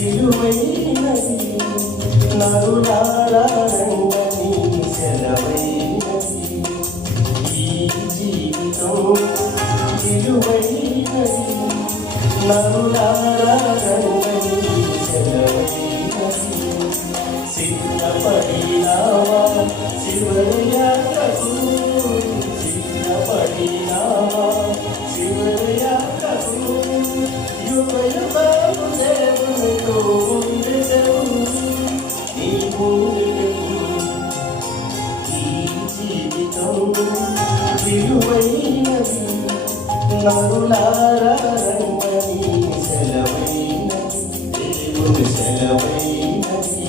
విలువైనది నరులారా రంగని సెలవైనది ఈ జీవితం విలువైనది నరులారా రంగని సెలవైనది సిద్ధపడినావా శివయాత్రకు సిద్ధపడినావా శివయాత్రకు యుగ యుగాలు దేవునితో ఉండెదవు నీ ఊరికు ఈ జీవితం విలువైనది నరులారా రంగని సెలవైనది దేవుని సెలవైనది.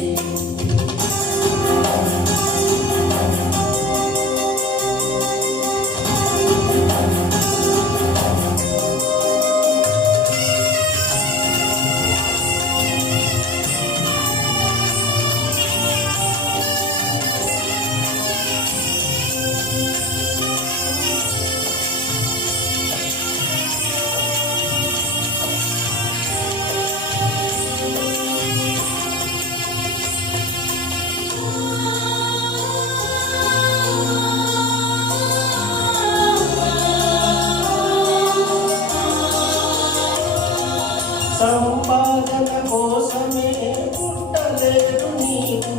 సంపాదన కోసమే పుట్టలేదు నీకు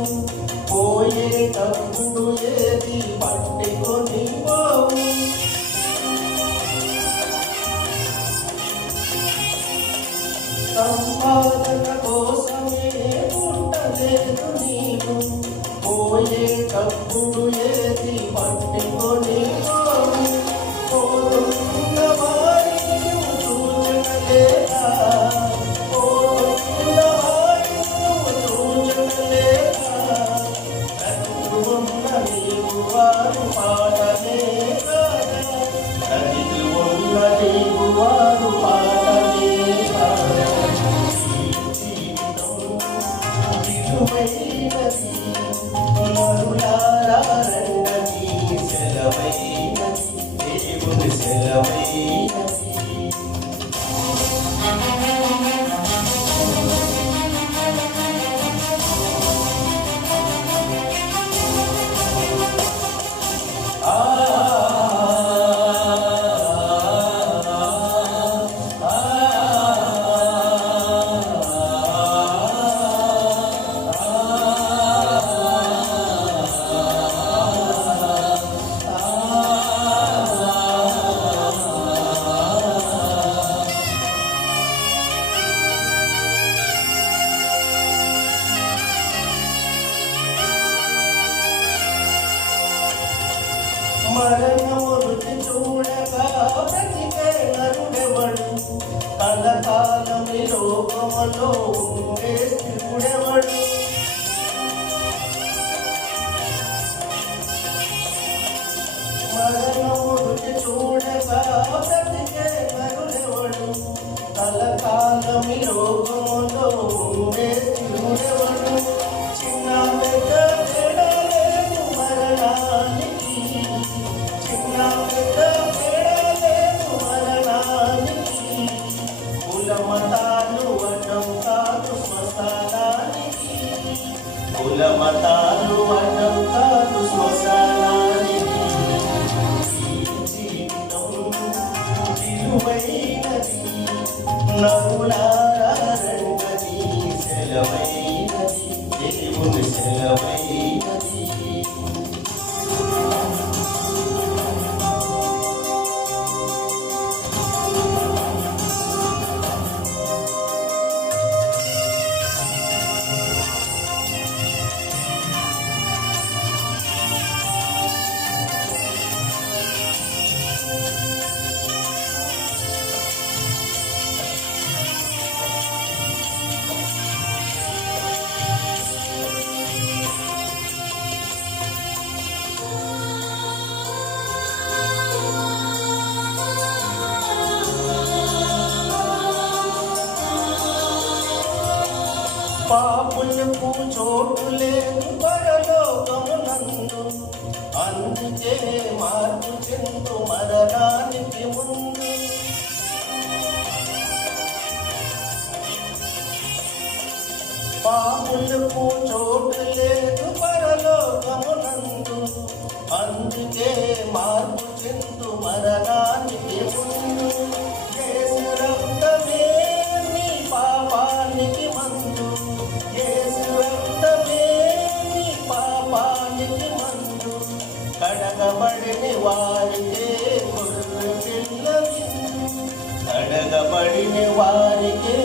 పోయేటప్పుడు ఏది పట్టుకొని పోవు సంపాదన కోసమే పుట్టలేదు నీకు పోయేటప్పుడు ఏది పట్టుకొని పోవు వారు పాటలే కదిలి ఉన్నది వారు పాటలే జీవితం విలువైనది నరులారా రంగని సెలవైనది దేవుని సెలవైనది. మరణము రుచి చూడగా బ్రతికే నరుడెవడు కలకాలం లోకములో ఉండే స్థిరుడెవడు మరణము రుచి చూడగా బ్రతికే నరుడెవడు కలకాలం లోకములో ఉండే స్థిరుడెవడు చిన్న పెద్ద తేడా లేదు మరణానికి చిన్న పెద్ద తేడా లేదు మరణానికి కులమతాలు అడ్డం కాదు శ్మశానానికి కులమతాలు అడ్డం కాదు శ్మశానానికి జీవితం విలువైనది నరులా పాపులకు చోటు లేదు పరలోకమునందు, అందుకే మార్పు చెందు మరణానికి ముందు. పాపులకు చోటు లేదు పరలోకమునందు, అందుకే మార్పు చెందు మరణానికి ముందు. యేసు రక్తమే నీ పాపానికి మందు, యేసు రక్తమే నీ పాపానికి మందు. కడగబడిన వారికే గొర్రె పిల్ల విందు, కడగబడిన వారికే